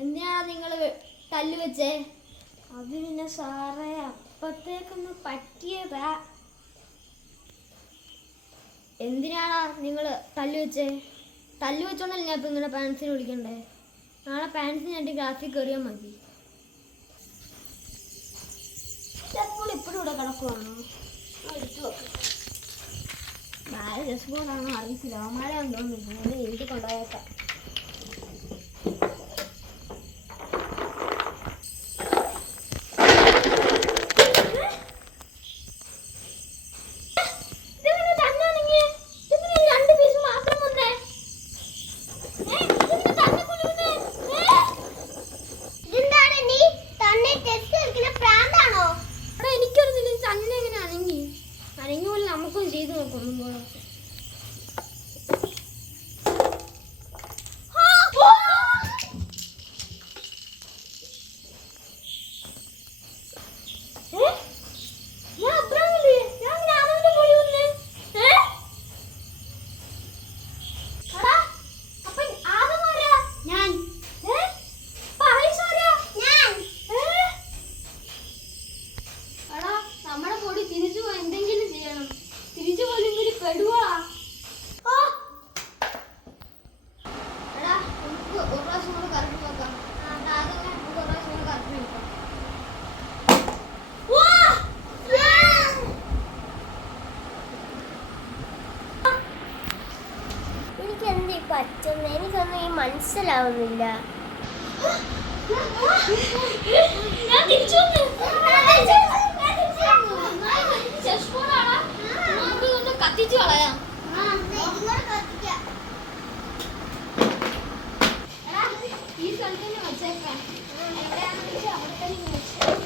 എന്തിനാണ് നിങ്ങൾ തല്ലു വെച്ചേ? അത് പിന്നെ സാറേ അപ്പത്തേക്കൊന്ന് പറ്റിയതാ. എന്തിനാണ് നിങ്ങൾ തല്ലു വെച്ചേ? തല്ലു വെച്ചോണ്ടല്ലേ ഞാൻ ഇപ്പം ഇങ്ങനെ പാൻസിന് വിളിക്കണ്ടേ? നാളെ പാൻസിന് ഞാൻ ക്ലാസ്സിൽ കയറിയാൽ മതി. വെക്കാം നാളെ ഡ്രസ് ബോർഡാണോ അറിയത്തില്ല. തോന്നുന്നു എന്നെ വീട്ടിൽ കൊണ്ടുപോയേക്കാം. എന്ത് എനിക്കൊന്നും ഈ മനസ്സിലാവുന്നില്ല. കത്തിച്ചു കളയാം. എടാ ഈ സ്ഥലത്ത് തന്നെ വെച്ചേക്കാം. എവിടെയാണെന്ന് വെച്ചാൽ അവിടെ തന്നെ വെച്ചേക്കാം.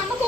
നമുക്ക്